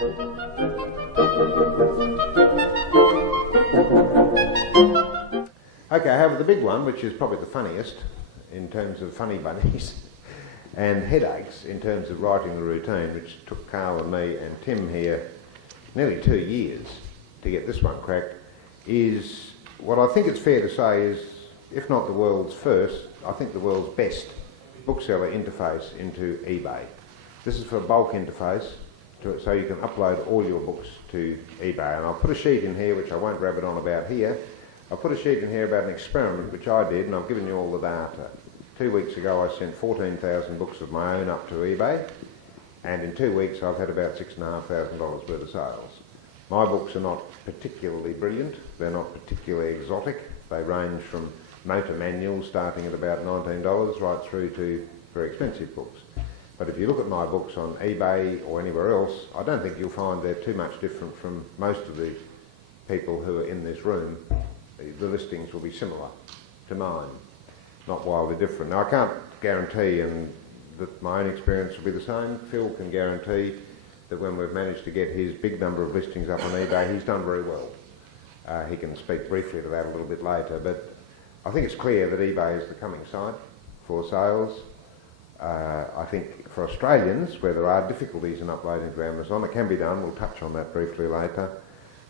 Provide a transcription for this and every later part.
Okay, I have the big one, which is probably the funniest in terms of funny bunnies, and headaches in terms of writing the routine, which took Carl and me and Tim here nearly 2 years to get this one cracked, is what I think it's fair to say is, if not the world's first, I think the world's best bookseller interface into eBay. This is for a bulk interface, so you can upload all your books to eBay. And I'll put a sheet in here, which I won't rabbit on about here. I'll put a sheet in here about an experiment which I did, and I've given you all the data. 2 weeks ago I sent 14,000 books of my own up to eBay, and in 2 weeks I've had about $6,500 worth of sales. My books are not particularly brilliant, they're not particularly exotic. They range from motor manuals starting at about $19 right through to very expensive books. But if you look at my books on eBay or anywhere else, I don't think you'll find they're too much different from most of the people who are in this room. The listings will be similar to mine, not wildly different. Now I can't guarantee that my own experience will be the same. Phil can guarantee that when we've managed to get his big number of listings up on eBay, he's done very well. He can speak briefly to that a little bit later, but I think it's clear that eBay is the coming site for sales. I think for Australians, where there are difficulties in uploading to Amazon, it can be done. We'll touch on that briefly later.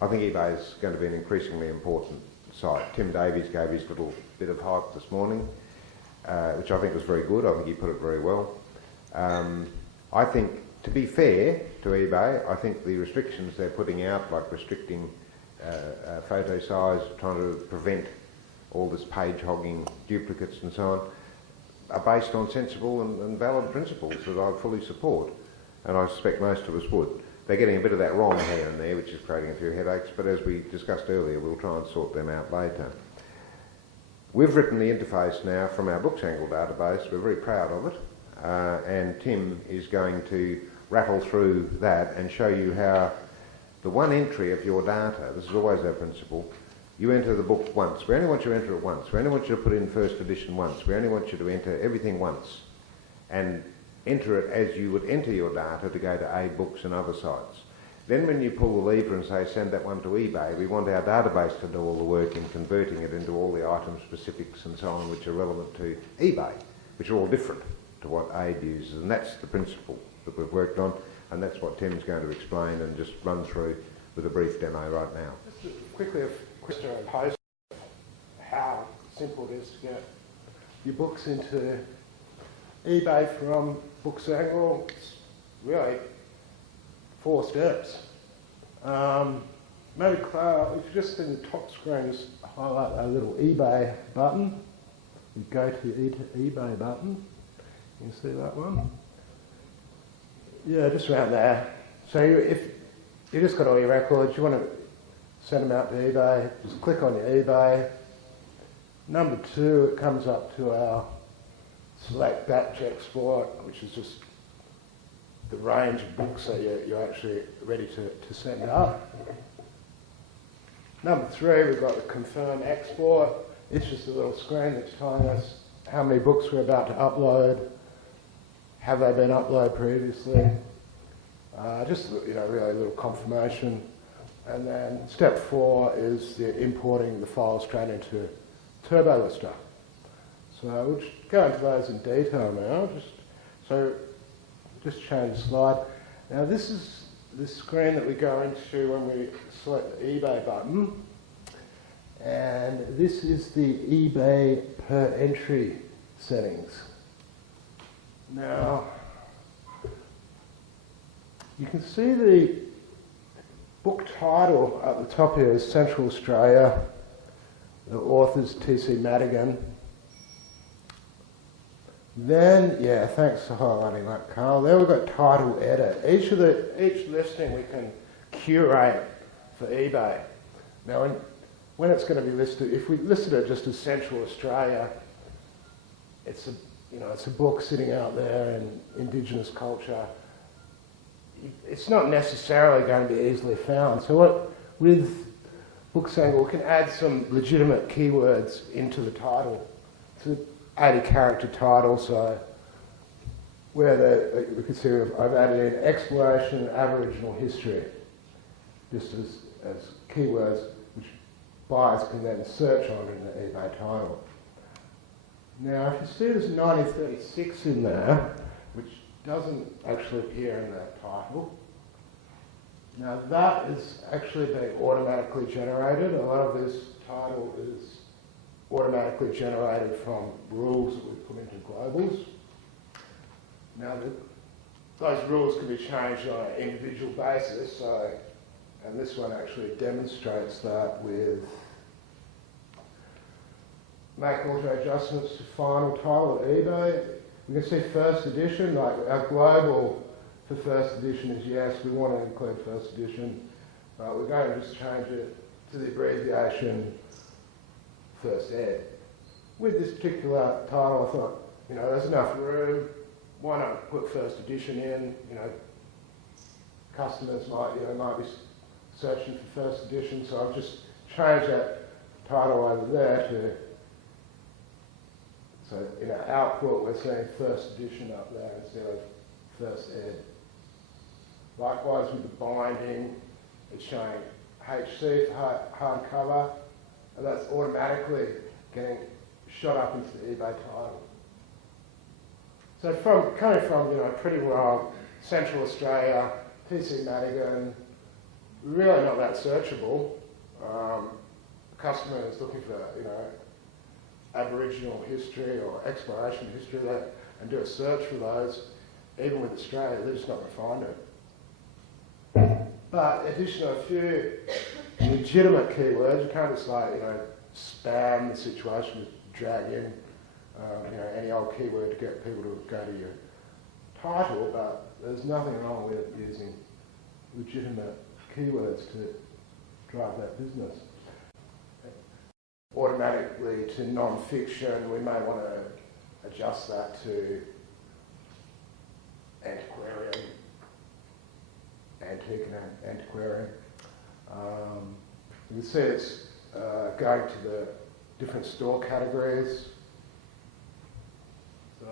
I think eBay is going to be an increasingly important site. Tim Davies gave his little bit of hype this morning, which I think was very good. I think he put it very well. I think, to be fair to eBay, I think the restrictions they're putting out, like restricting photo size, trying to prevent all this page hogging, duplicates and so on, are based on sensible and valid principles that I fully support, and I suspect most of us would. They're getting a bit of that wrong here and there, which is creating a few headaches, but as we discussed earlier, we'll try and sort them out later. We've written the interface now from our BookZangle's database. We're very proud of it, and Tim is going to rattle through that and show you how the one entry of your data, this is always our principle, you enter the book once. We only want you to enter it once. We only want you to put in first edition once. We only want you to enter everything once, and enter it as you would enter your data to go to A-Books and other sites. Then when you pull the lever and say send that one to eBay, we want our database to do all the work in converting it into all the item specifics and so on which are relevant to eBay, which are all different to what Abe uses, and that's the principle that we've worked on, and that's what Tim's going to explain and just run through with a brief demo right now. Just quickly a question and post how simple it is to get your books into eBay from Bookselling. It's really 4 steps. Maybe Clara, if you just in the top screen, just highlight that little eBay button. You go to eBay button. You can see that one. Yeah, just around there. So if you just got all your records, you want to send them out to eBay, just click on your eBay. Number 2, it comes up to our select batch export, which is just the range of books that you're actually ready to send up. Number 3, we've got the confirm export. It's just a little screen that's telling us how many books we're about to upload, have they been uploaded previously, just really a little confirmation. And then step 4 is the importing the file straight into TurboLister. So we'll go into those in detail now. Just change the slide. Now this is the screen that we go into when we select the eBay button. And this is the eBay per entry settings. Now, you can see the book title at the top here is Central Australia. The author's T.C. Madigan. Then, yeah, thanks for highlighting that, Carl. There we've got title edit. Each listing we can curate for eBay. Now, when it's going to be listed, if we listed it just as Central Australia, it's a book sitting out there in Indigenous culture. It's not necessarily going to be easily found. So with Bookselling, we can add some legitimate keywords into the title. It's an 80-character title, so where we can see I've added in exploration and Aboriginal history, just as keywords which buyers can then search on in the eBay title. Now, if you see there's 1936 in there, which doesn't actually appear in that title, now that is actually being automatically generated. A lot of this title is automatically generated from rules that we put into globals. Now, those rules can be changed on an individual basis, and this one actually demonstrates that with make auto adjustments to final title at eBay. We can see first edition, like our global for first edition is yes, we want to include first edition, but we're going to just change it to the abbreviation first ed. With this particular title, I thought, there's enough room. Why not put first edition in? Customers might be searching for first edition, so I've just changed that title over there to. So in our output, we're seeing first edition up there instead of first ed. Likewise with the binding, it's showing HC for hardcover, and that's automatically getting shot up into the eBay title. So coming from pretty well Central Australia, PC Madigan, really not that searchable. The customer is looking for Aboriginal history or exploration history and do a search for those. Even with Australia, they're just not going to find it. But in addition to a few legitimate keywords, you can't just spam the situation, just drag in any old keyword to get people to go to your title, but there's nothing wrong with using legitimate keywords to drive that business. Automatically to non-fiction, we may want to adjust that to antiquarian, antique and antiquarian. You can see it's going to the different store categories. So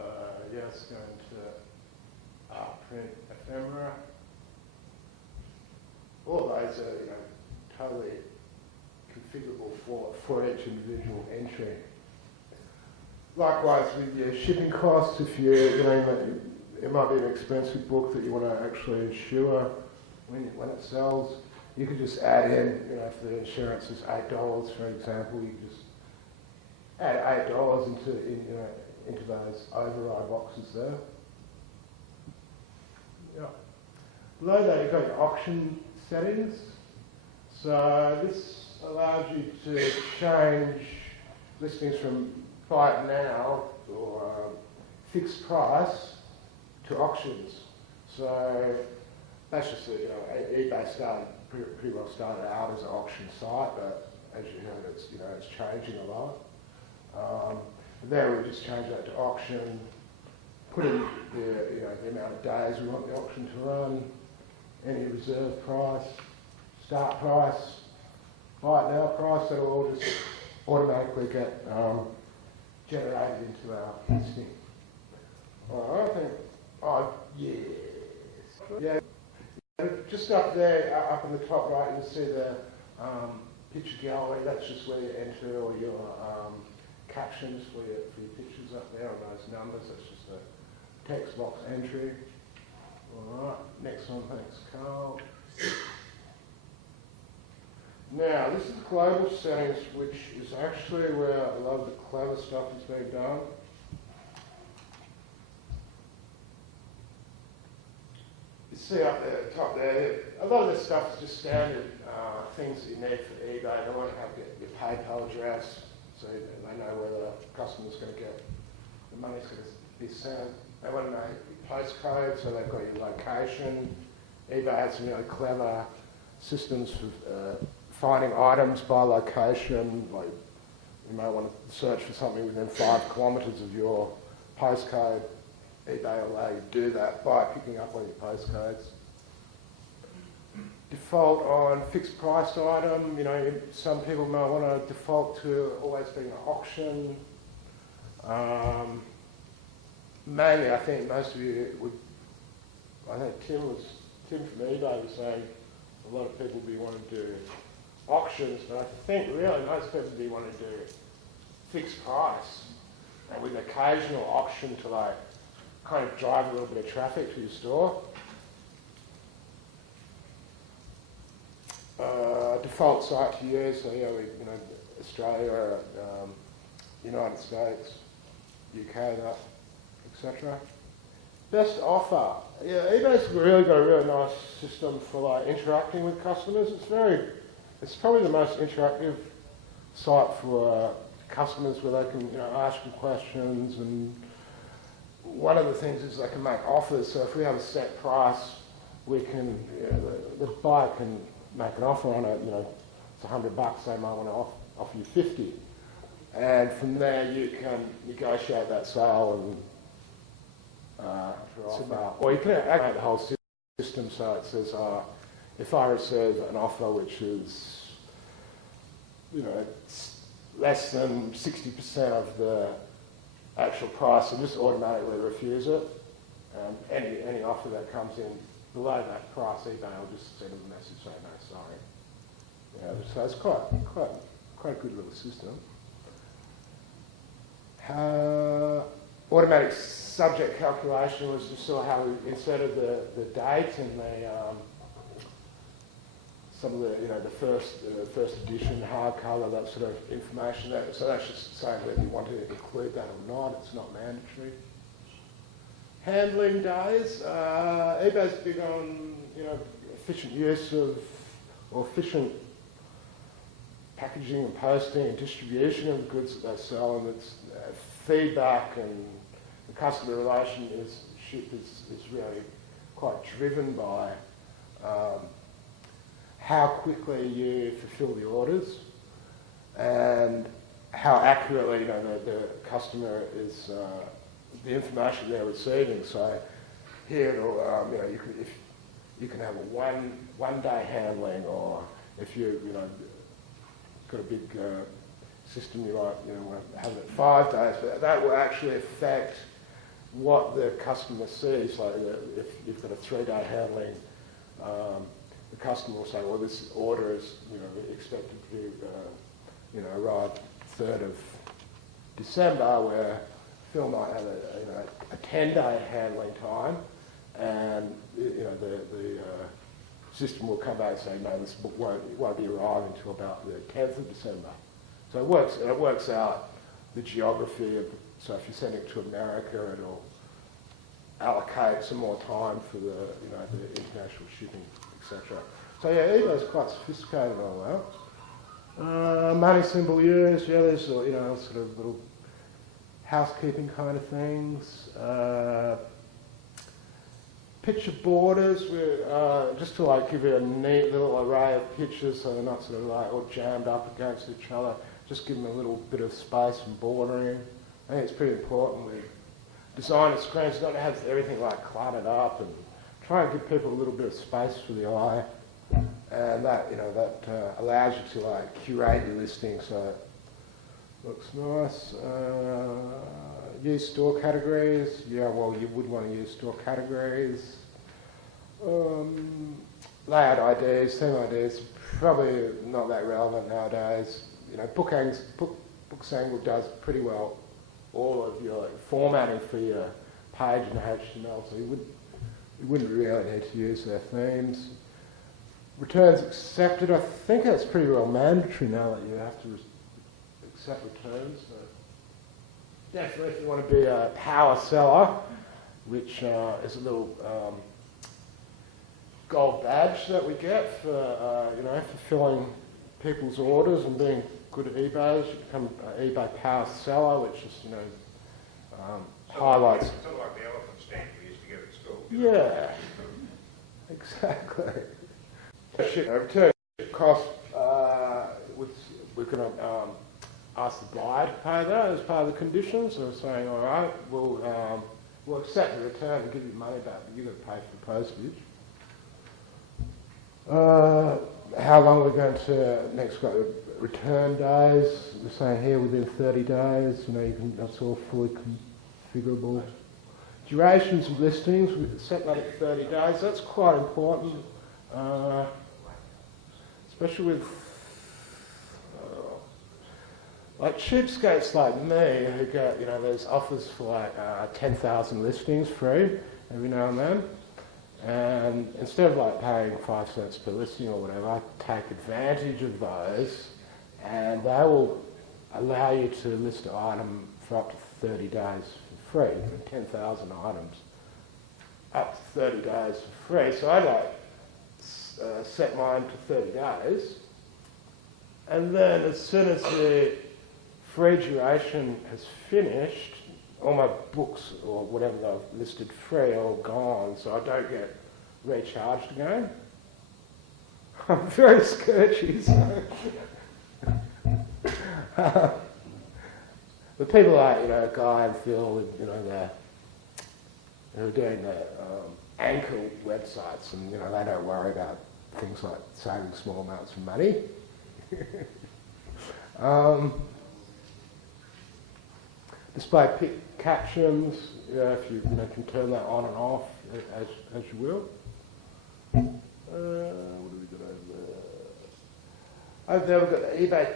yes, going to art, print, ephemera. All those are totally configurable for each individual entry. Likewise with your shipping costs, if it might be an expensive book that you want to actually insure when it sells, you could just add in, if the insurance is $8, for example, you can just add $8 into those override boxes there. Yeah. Below that you've got your auction settings. So this allows you to change listings from buy it now or fixed price to auctions. So that's just eBay pretty well started out as an auction site, but as you heard, it's changing a lot. There we just change that to auction, put in the amount of days we want the auction to run, any reserve price, start price, buy it now price, that'll all just automatically get generated into our listing. I think, yes. Yeah, just up there, up in the top right, you'll see the picture gallery. That's just where you enter all your captions for your pictures up there on those numbers. That's just a text box entry. All right, next one, thanks, Carl. Now, this is global settings, which is actually where a lot of the clever stuff is being done. You see up there at the top there, a lot of this stuff is just standard things that you need for eBay. They want to have your PayPal address, so they know where the customer's going to get, the money's going to be sent. They want to know your postcode, so they've got your location. eBay has some really clever systems for finding items by location. Like you may want to search for something within 5 kilometres of your postcode. eBay will allow you to do that by picking up on your postcodes. Default on fixed priced item. Some people might want to default to always being an auction. mainly, I think most of you would, I think Tim from eBay was saying a lot of people would want to do auctions, but I think really most people do want to do fixed price, and with occasional auction to like kind of drive a little bit of traffic to your store. Default site to use, so yeah, Australia, United States, UK, etc. Best offer. Yeah, eBay's really got a really nice system for like interacting with customers. It's probably the most interactive site for customers where they can ask you questions, and one of the things is they can make offers. So if we have a set price, we can the buyer can make an offer on it. It's $100. They might want to offer you 50, and from there you can negotiate that sale and or you can activate the whole system. So it says if I receive an offer which is it's less than 60% of the actual price, and just automatically refuse it. Any offer that comes in below that price, eBay will just send them a message saying no, sorry. So it's quite a good little system. Automatic subject calculation was just sort of how we inserted the date and some of the first edition hardcover, that sort of information. So that's just saying whether you want to include that or not. It's not mandatory. Handling days. eBay's big on efficient use of or efficient packaging and posting and distribution of the goods that they sell, and it's feedback and the customer relationship is really quite driven by how quickly you fulfill the orders and how accurately the customer is the information they're receiving. So here it'll you can have a one day handling, or if you got a big system, you might have it 5 days, but that will actually affect what the customer sees. Like if you've got a 3-day handling, the customer will say, well, this order is expected to arrive 3rd of December, where Phil might have a 10-day handling time, and the system will come back and say, no, this book won't be arriving until about the 10th of December. So it works out the geography of. So if you send it to America, it'll allocate some more time for the the international shipping, etc. So yeah, eBay's quite sophisticated on that. Money symbol use, there's sort of little housekeeping kind of things. Picture borders, just to give you a neat little array of pictures so they're not sort of all jammed up against each other. Just give them a little bit of space and bordering. I think it's pretty important with designer screens, not to have everything cluttered up, and try and give people a little bit of space for the eye, and that allows you to curate your listing so it looks nice. Use store categories. Yeah, well, you would want to use store categories. Layout IDs, theme IDs, probably not that relevant nowadays. BookZangle does pretty well all of your formatting for your page in HTML, so you wouldn't really need to use their themes. Returns accepted. I think that's pretty well mandatory now that you have to accept returns. So definitely, if you want to be a power seller, which is a little gold badge that we get for fulfilling people's orders and being good at eBay, you become an eBay power seller, which is highlights. It's sort of like the elephant stamp we used to get at school. Yeah, exactly. Return cost. We're going to ask the buyer to pay that as part of the conditions. So saying, all right, we'll accept the return and give you money back, but you've got to pay for the postage. How long we're going to next got return days. We're saying here within 30 days. That's all fully configurable. Durations of listings, we set that at 30 days. That's quite important, especially with like cheapskates like me who get, you know, there's offers for like 10,000 listings free every now and then. And instead of like paying 5 cents per listing or whatever, I take advantage of those, and they will allow you to list an item for up to 30 days for free, 10,000 items, up to 30 days for free. So I like set mine to 30 days, and then as soon as the free duration has finished, all my books or whatever they've listed free are all gone, so I don't get recharged again. I'm very scourgy, so the people like, you know, Guy and Phil, you know, who are doing the anchor websites, and, you know, they don't worry about things like saving small amounts of money. Display captions, if you, can turn that on and off as you will. What have we got over there? Over there we've got the eBay,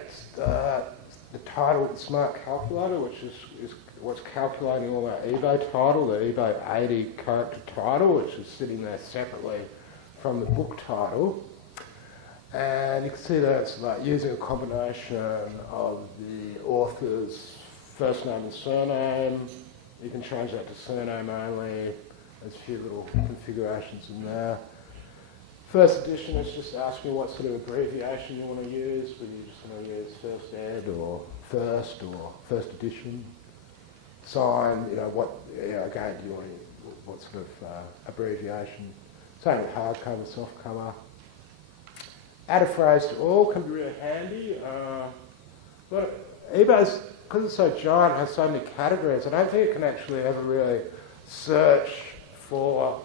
the title with the smart calculator, which is what's calculating all our eBay title, the eBay 80 character title, which is sitting there separately from the book title. And you can see that it's like using a combination of the author's first name and surname. You can change that to surname only. There's a few little configurations in there. First edition is just asking what sort of abbreviation you want to use, whether you just want to use first ed or first edition. Sign, again, do you want to, what sort of abbreviation. Same with hardcover, softcover. Add a phrase to all can be really handy. But eBay's, because it's so giant, has so many categories, I don't think it can actually ever really search for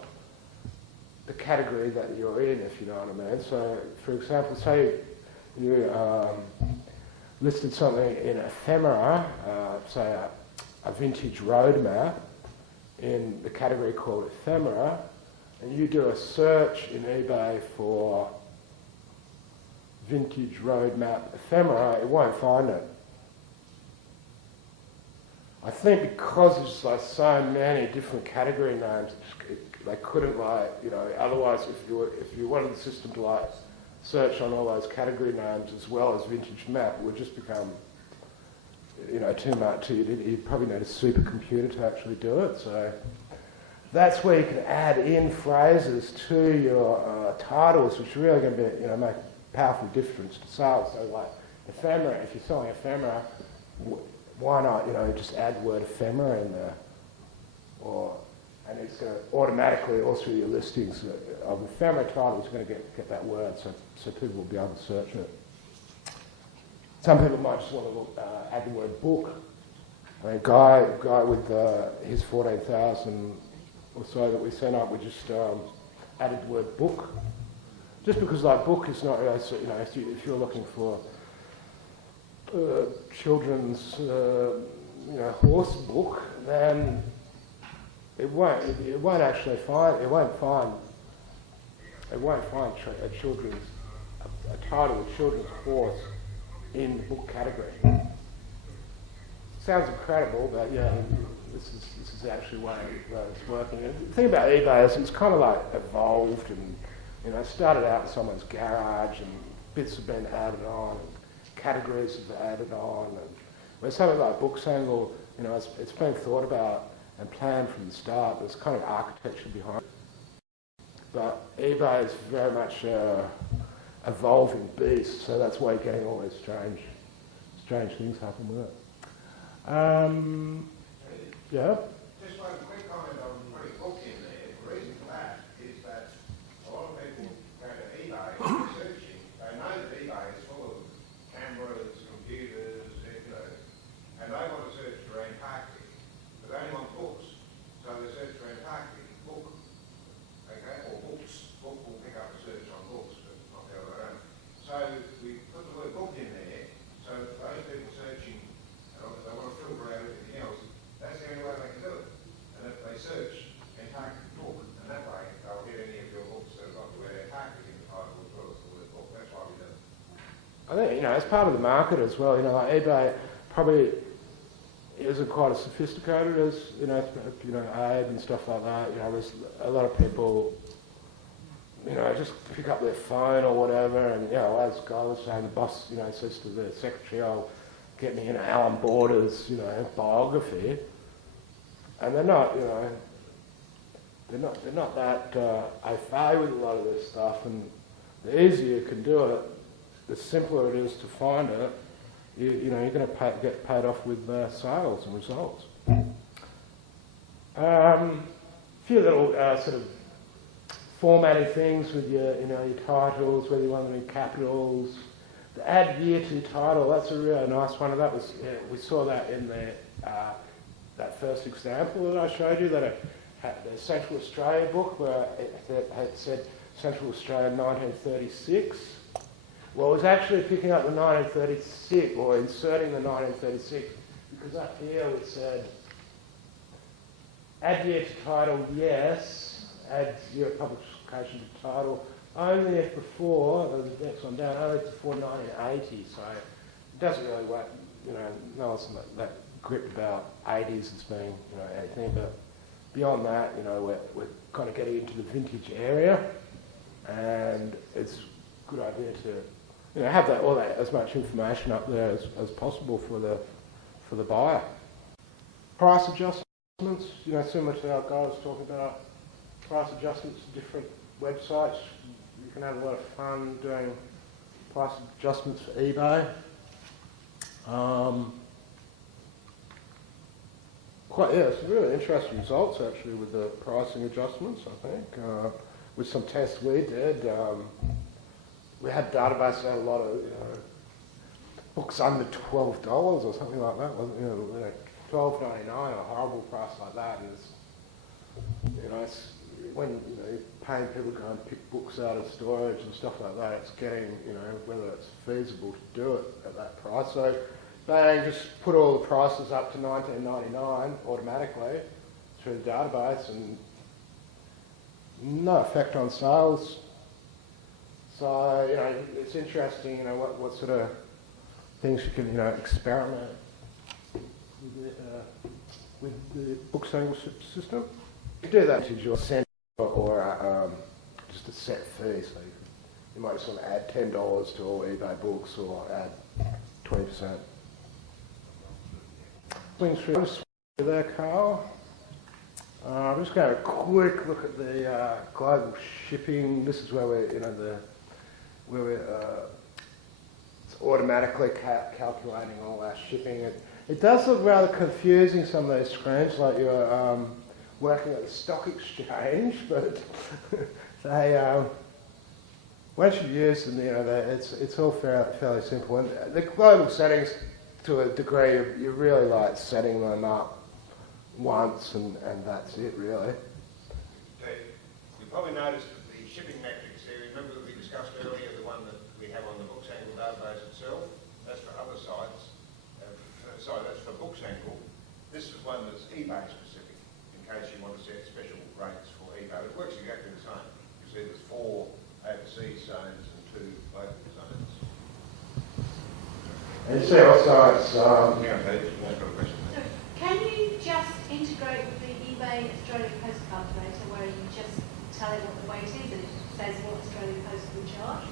the category that you're in, if you know what I mean. So, for example, say you listed something in ephemera, say a vintage road map in the category called ephemera, and you do a search in eBay for vintage road map ephemera, it won't find it. I think because there's like so many different category names, they couldn't otherwise if you wanted the system to like search on all those category names as well as vintage map, it would just become too much. You'd probably need a supercomputer to actually do it. So that's where you can add in phrases to your titles, which are really going to be make a powerful difference to sales. So like ephemera, if you're selling ephemera, why not just add the word ephemera in there, and it's going to automatically, all through your listings of ephemera titles, you're going to get that word, so people will be able to search it. Some people might just want to add the word book. I mean, guy with his 14,000 or so that we sent up, we just added the word book. Just because book is not, if you're looking for children's, horse book, then it won't find a title of children's horse in the book category. Sounds incredible, but this is actually why it's working. And the thing about eBay is it's kind of like evolved, and it started out in someone's garage, and bits have been added on, and categories have been added on, and where something like Booksangle, it's been thought about and planned from the start. There's kind of architecture behind it. But eBay is very much evolving beast, so that's why you're getting all these strange things happen with it. Yeah? Just one quick comment on putting book in there. The reason for that is that a lot of people go to eBay and searching. They know that eBay is full of cameras, computers, and they want to search for Antarctic, but they only want books. So they search for Antarctic, book, okay, or books. Book will pick up a search on books, but not the other way around. So we put the word book in there, so those people searching, they want to filter out everything else. That's the only way they can do it. I think, you know, it's part of the market as well. You know, like eBay probably isn't quite as sophisticated as, you know, Abe and stuff like that. You know, there's a lot of people, you know, just pick up their phone or whatever, and, you know, as Guy was saying, the boss, you know, says to the secretary, "Oh, get me, you know, Alan Borders, you know, biography," and they're not, you know, they're not that au fait with a lot of this stuff, and the easier you can do it, the simpler it is to find it. You know, you're going to get paid off with sales and results. A few little sort of formatting things with your, you know, your titles, whether you want them in capitals. The add year to title, that's a really nice one. And that was, yeah, we saw that in the, that first example that I showed you, that it had the Central Australia book where it had said Central Australia 1936. Well, it was actually picking up the 1936, or inserting the 1936, because up here it said, add year to title, yes, add year of publication to title, only if before, the next one down, only before 1980, so it doesn't really work, you know, no one's that gripped about 80s as being, you know, anything, but beyond that, you know, we're kind of getting into the vintage area, and it's a good idea to, you know, have all that as much information up there as possible for the buyer. Price adjustments, you know, similar to our guy was talking about, price adjustments to different websites. You can have a lot of fun doing price adjustments for eBay. Some really interesting results actually with the pricing adjustments, I think. With some tests we did, we had databases that had a lot of, you know, books under $12 or something like that, wasn't, you know, $12.99, a horrible price like that. And it's, you know, it's when, you know, you're paying people to go and pick books out of storage and stuff like that, it's getting, you know, whether it's feasible to do it at that price. So bang, just put all the prices up to $19.99 automatically through the database, and no effect on sales. So, you know, it's interesting, you know, what sort of things you can, you know, experiment with the BookZangle's system. You do that to your cent or just a set fee, so you might just want to add $10 to all eBay books or add 20%. Swing through there, Carl. I'm just going to have a quick look at the global shipping. This is where we're, you know, it's automatically calculating all our shipping. It does look rather confusing, some of those screens, like you're working at the stock exchange, but they, once you use them, you know, it's all fairly simple. And the global settings, to a degree, you really like setting them up once, and that's it, really. You probably noticed that the shipping metrics there, remember that we discussed earlier, the one that we have on the BookZangle database itself, that's for other sites. Sorry, that's for BookZangle. This is one that's eBay specific, in case you want to set special rates for eBay. It works exactly the same. You see there's 4 overseas zones and 2 local zones. And see also it's... Yeah, Pete, I've got a question. So can you just integrate with the eBay Australia Post calculator, where you just tell it what the weight is and it says what Australia Post will charge?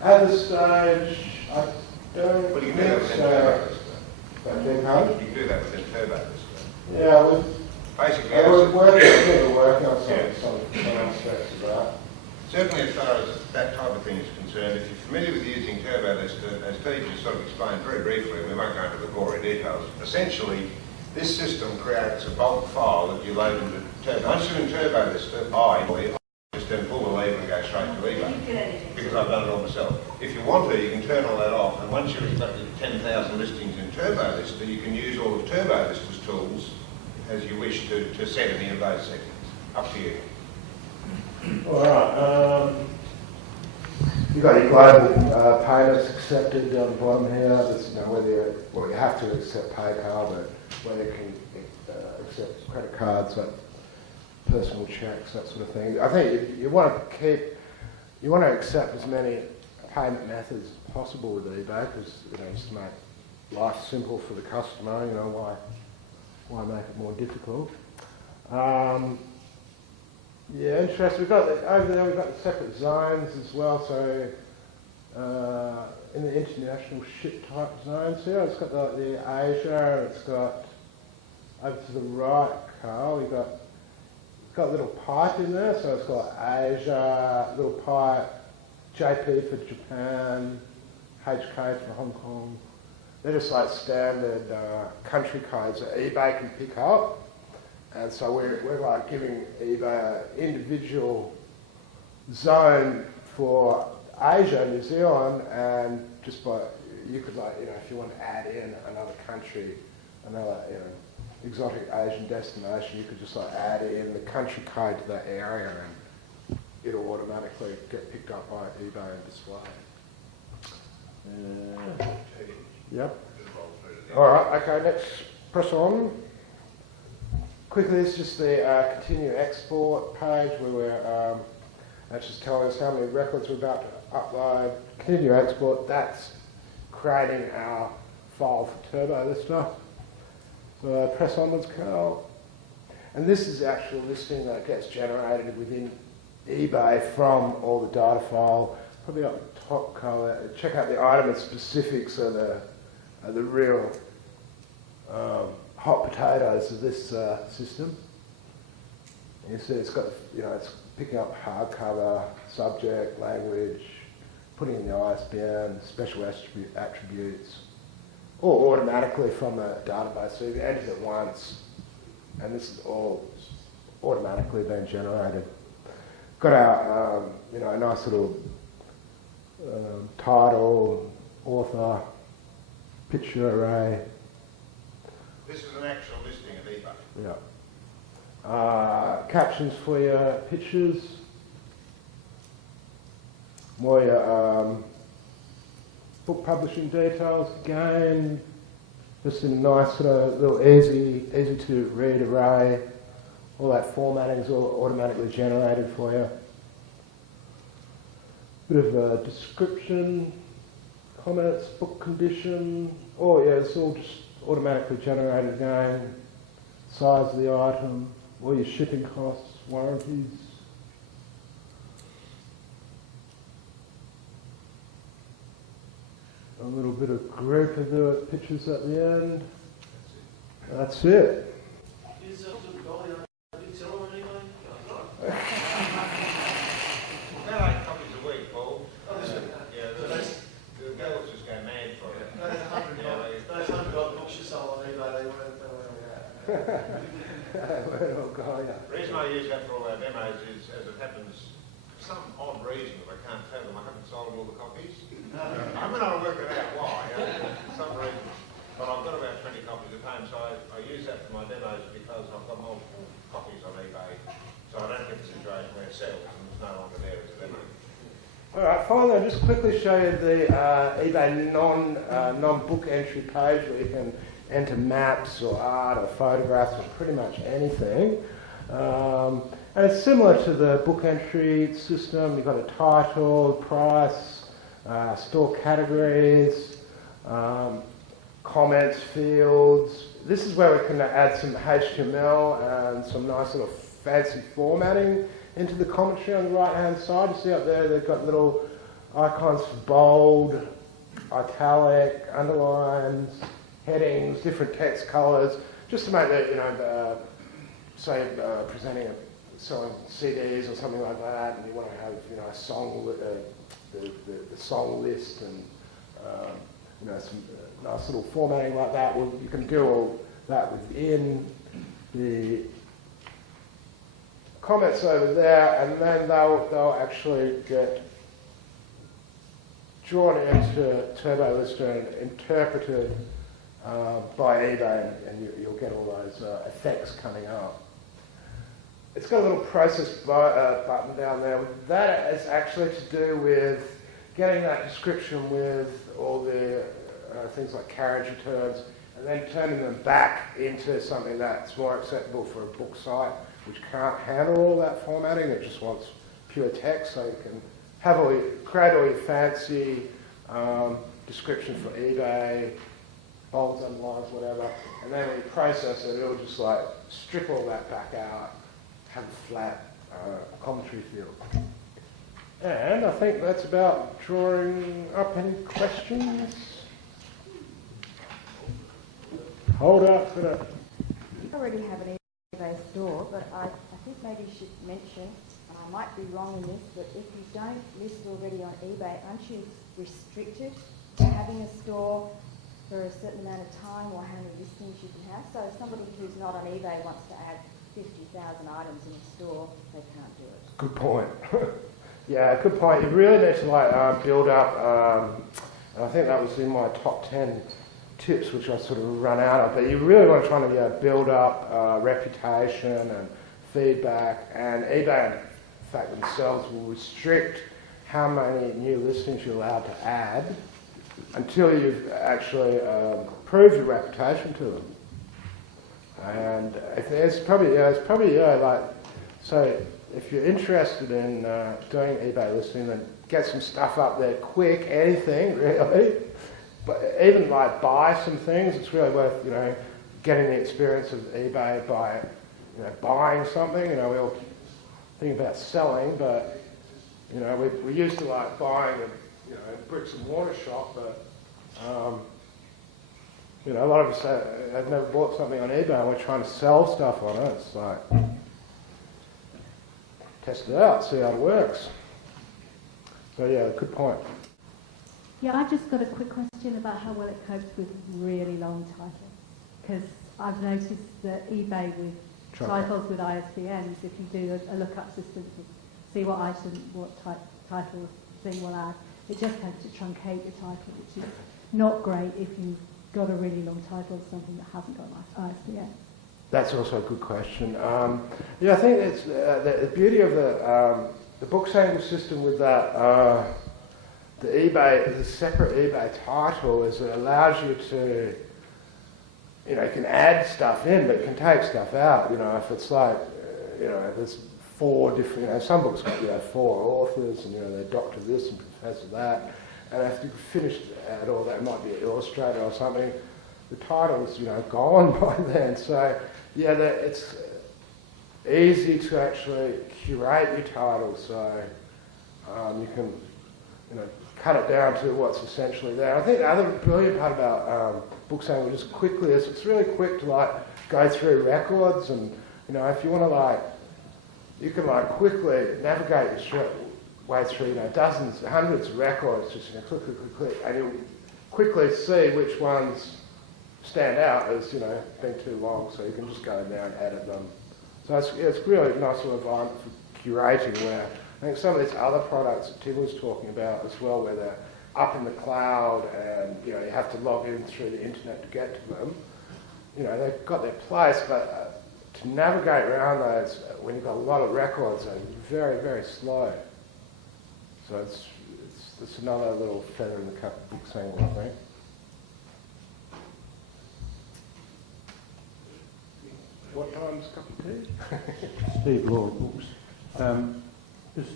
At this stage, I don't Well, you can do think that within so. Turbo. You can do that within Turbo. Yeah, Basically, we're working on some aspects of that. certainly as far as that type of thing is concerned, if you're familiar with using Turbo, as Steve just sort of explained very briefly, and we won't go into the gory details, essentially this system creates a bulk file that you load into Turbo. Once you're in Turbo, I just then pull the lever and go straight to eBay, because I've done it all myself. If you want to, you can turn all that off, and once you've got your 10,000 listings in Turbo Lister, you can use all of Turbo Lister's tools as you wish to set any of those settings. Up to you. All right. You've got your global payments accepted down the bottom here. There's, you know, you have to accept PayPal, but whether you can accept credit cards, like personal checks, that sort of thing. I think you want to accept as many payment methods as possible with eBay because, just to make life simple for the customer, why make it more difficult? Yeah, interesting. Over there we've got the separate zones as well. So in the international ship type zones here, it's got the Asia. It's got over to the right, Carl. It's got a little pipe in there. So it's got Asia, little pipe, JP for Japan, HK for Hong Kong. They're just like standard country codes that eBay can pick up. And so we're like giving eBay an individual zone for Asia, New Zealand, and just you could if you want to add in another country, another exotic Asian destination, you could just add in the country code to that area, and it'll automatically get picked up by eBay and displayed. Yep. All right. Okay. Let's press on. Quickly, this is just the continue export page where we're that's just telling us how many records we're about to upload. Continue export, that's creating our file for Turbo Lister. So press onwards, Carl. And this is the actual listing that gets generated within eBay from all the data file. Probably up the top, Carl. Check out the item and specifics are the real hot potatoes of this system. You see it's got, it's picking up hardcover, subject, language, putting in the ISBN, special attributes, all automatically from the database. So you've entered it once, and this is all automatically being generated. Got our, a nice little title, author, picture array. This is an actual listing of eBay. Yeah. Captions for your pictures. More your book publishing details again. Just a nice little easy to read array. All that formatting is all automatically generated for you. Bit of a description, comments, book condition. Oh yeah, it's all just automatically generated again. Size of the item, all your shipping costs, warranties. A little bit of group of the pictures at the end. That's it. Is the Golly a big seller on eBay? About 8 copies a week, Paul. Oh, this one? Yeah, the girls just go mad for it. Those $100 books you sold on eBay, they weren't The reason I use that for all our demos is, as it happens, for some odd reason that I can't tell them, I haven't sold all the copies. I'm not working out why, for some reason. But I've got about 20 copies at home, so I use that for my demos because I've got multiple copies on eBay, so I don't get the situation where it sells and it's no longer there as a demo. All right, finally, I'll just quickly show you the eBay non-book entry page where you can enter maps or art or photographs or pretty much anything. And it's similar to the book entry system. You've got a title, price, store categories, comments, fields. This is where we can add some HTML and some nice little fancy formatting into the commentary on the right-hand side. You see up there, they've got little icons for bold, italic, underlines, headings, different text colours, just to make that, say, selling CDs or something like that, and you want to have, a song, the song list, and some nice little formatting like that. Well, you can do all that within the comments over there, and then they'll actually get drawn into Turbo Lister and interpreted by eBay, and you'll get all those effects coming up. It's got a little process button down there. That is actually to do with getting that description with all the things like carriage returns, and then turning them back into something that's more acceptable for a book site, which can't handle all that formatting. It just wants pure text, so you can have create all your fancy description for eBay, bolds, underlines, whatever, and then when you process it, it'll just like strip all that back out, have a flat commentary field. And I think that's about drawing up any questions. Hold up for that. I already have an eBay store, but I think maybe you should mention, and I might be wrong in this, but if you don't list already on eBay, aren't you restricted to having a store for a certain amount of time or how many listings you can have? So if somebody who's not on eBay wants to add 50,000 items in a store, they can't do it. Good point. Yeah, good point. You really need to like build up, and I think that was in my top 10 tips, which I sort of run out of, but you really want to try to build up reputation and feedback, and eBay, in fact, themselves will restrict how many new listings you're allowed to add until you've actually proved your reputation to them. And it's probably like, so if you're interested in doing eBay listing, then get some stuff up there quick, anything really. But even like buy some things, it's really worth, getting the experience of eBay by, buying something. We all think about selling, but, we used to like buying a bricks and mortar shop, but, a lot of us have never bought something on eBay and we're trying to sell stuff on it. It's like, test it out, see how it works. So yeah, good point. Yeah, I've just got a quick question about how well it copes with really long titles. Because I've noticed that eBay with titles with ISBNs, if you do a lookup system to see what title thing will add, it just tends to truncate your title, which is not great if you've got a really long title of something that hasn't got an ISBN. That's also a good question. I think it's the beauty of the Bookselling system with that. The eBay, the separate eBay title, is it allows you to, you can add stuff in, but it can take stuff out. If it's like, there's 4 different, some books got 4 authors, and they doctor this and professor that, and if you finish at all, that might be an illustrator or something. The title's gone by then. So yeah, it's easy to actually curate your title, so you can cut it down to what's essentially there. I think the other brilliant part about Bookselling just quickly is it's really quick to go through records, and if you want to you can quickly navigate your way through dozens, hundreds of records, just click, and you'll quickly see which ones stand out as being too long, so you can just go in there and edit them. So it's really a nice little environment for curating, where I think some of these other products that Tim was talking about as well, where they're up in the cloud and you have to log in through the internet to get to them. They've got their place, but to navigate around those when you've got a lot of records are very, very slow. So it's another little feather in the cap of Bookselling, I think. What time's a cup of tea? Steve Law Books.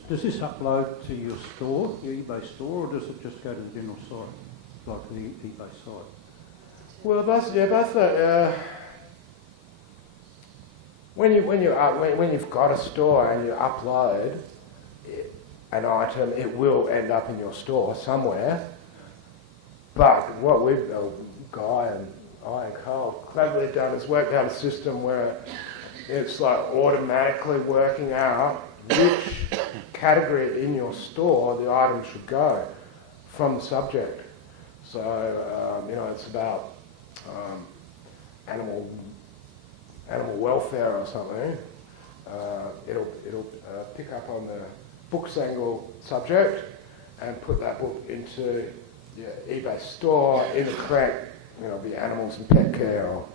Does this upload to your store, your eBay store, or does it just go to the general site, like the eBay site? Well, both. When you've got a store and you upload an item, it will end up in your store somewhere. But what Guy and I and Carl cleverly done is worked out a system where it's automatically working out which category in your store the item should go from the subject. So it's about animal welfare or something. It'll pick up on the BookZangle subject and put that book into your eBay store in the correct, be animals and pet care or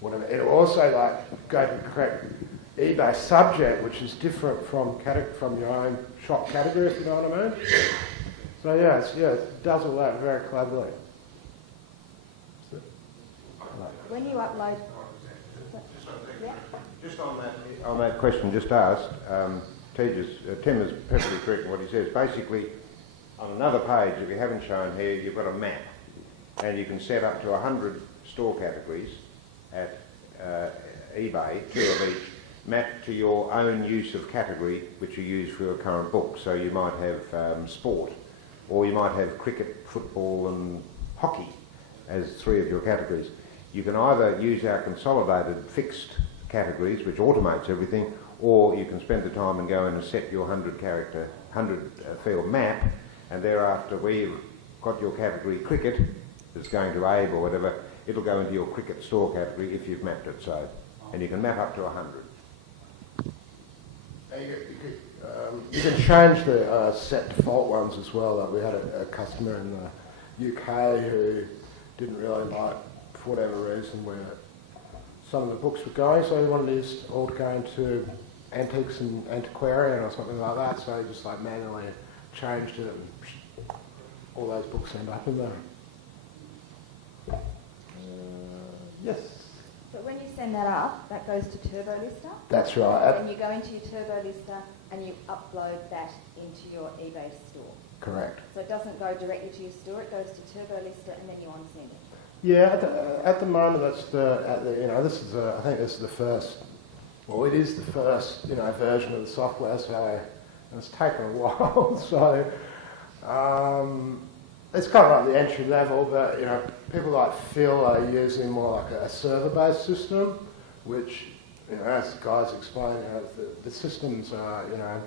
whatever. It'll also go to the correct eBay subject, which is different from your own shop category, if you know what I mean. So it does all that very cleverly. When you upload... Just on that question just asked, Tim is perfectly correct in what he says. Basically, on another page that we haven't shown here, you've got a map, and you can set up to 100 store categories at eBay, 2 of each, mapped to your own use of category which you use for your current book. So you might have sport, or you might have cricket, football and hockey as 3 of your categories. You can either use our consolidated fixed categories, which automates everything, or you can spend the time and go in and set your 100 field map, and thereafter where you've got your category cricket that's going to Abe or whatever, it'll go into your cricket store category if you've mapped it so. And you can map up to 100. You can change the set default ones as well. Like we had a customer in the UK who didn't really like, for whatever reason, where some of the books were going, so he wanted these all to go into antiques and antiquarian or something like that, so he just like manually changed it and all those books end up in there. Yes? So when you send that up, that goes to Turbo Lister? That's right. And you go into your Turbo Lister and you upload that into your eBay store? Correct. So it doesn't go directly to your store, it goes to Turbo Lister and then you unsend it? Yeah, at the moment, that's this is I think this is the first. Well, it is the first version of the software, so it's taken a while. So it's kind of like the entry level, but people like Phil are using more like a server-based system, which as the guys explain, the systems are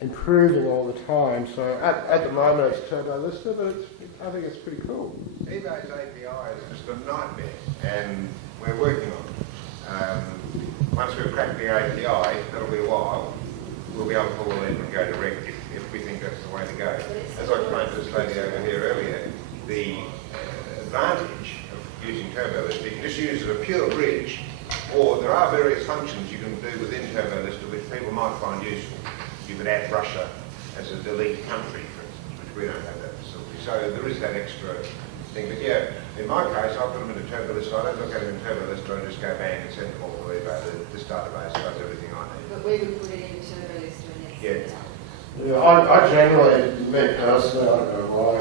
improving all the time. So at the moment it's Turbo Lister, but I think it's pretty cool. eBay's API is just a nightmare, and we're working on it. Once we've cracked the API, that'll be a while, we'll be able to pull it in and go direct if we think that's the way to go. As I explained to this lady over here earlier, the advantage of using Turbo Lister, you can just use it as a pure bridge, or there are various functions you can do within Turbo Lister which people might find useful. You could add Russia as a delete country, for instance, which we don't have that facility. So there is that extra thing. But yeah, in my case, I put them in a Turbo Lister. I don't look at them in Turbo Lister and just go bang and send them all to eBay. This database does everything I need. But we would put it into Turbo Lister and then send it out. Yeah, I generally, me personally, I don't know why,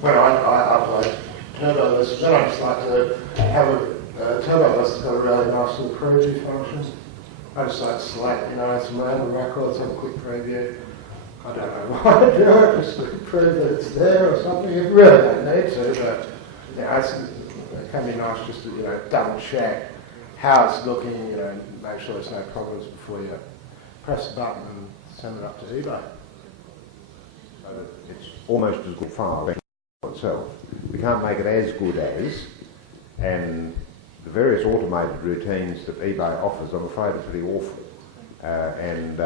when I upload Turbo Lister, then I just like to have a Turbo Lister's got a really nice little preview function. I just like to select, some random records, have a quick preview. I don't know why I do it, just to prove that it's there or something. You really don't need to, but it can be nice just to double check how it's looking, make sure there's no problems before you press the button and send it up to eBay. So that it's almost as good file itself. We can't make it as good as, and the various automated routines that eBay offers, I'm afraid, are pretty awful and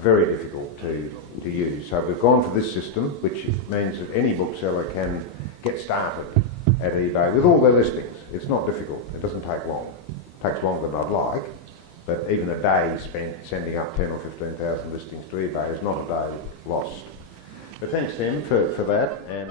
very difficult to use. So we've gone for this system, which means that any bookseller can get started at eBay with all their listings. It's not difficult. It doesn't take long. It takes longer than I'd like, but even a day spent sending up 10 or 15,000 listings to eBay is not a day lost. But thanks, Tim, for that. And